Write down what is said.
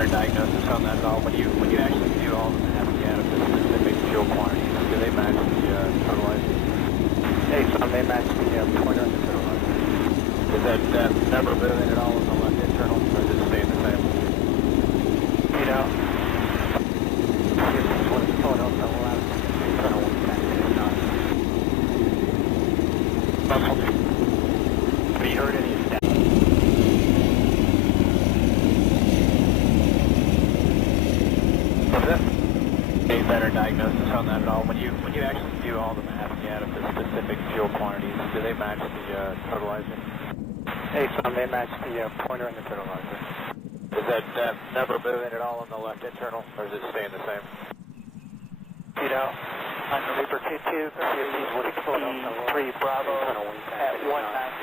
better diagnosis on that at all? When you actually do all the math out of the specific fuel quantities, do they match the totalizer? Hey, son, they match the pointer on the totalizer. Is that number moving at all in the left internal, or is it staying the same? You know, if this one's pulling up the left internal one, it's not. Have you heard any stats? A better diagnosis on that at all? When you actually do all the math out of the specific fuel quantities, do they match the totalizer? Hey, son, they match the pointer and the totalizer. Is that number moving at all in the left internal, or is it staying the same? You know, on the Reaper 2-2, 3 Bravo at 19.